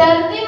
tarde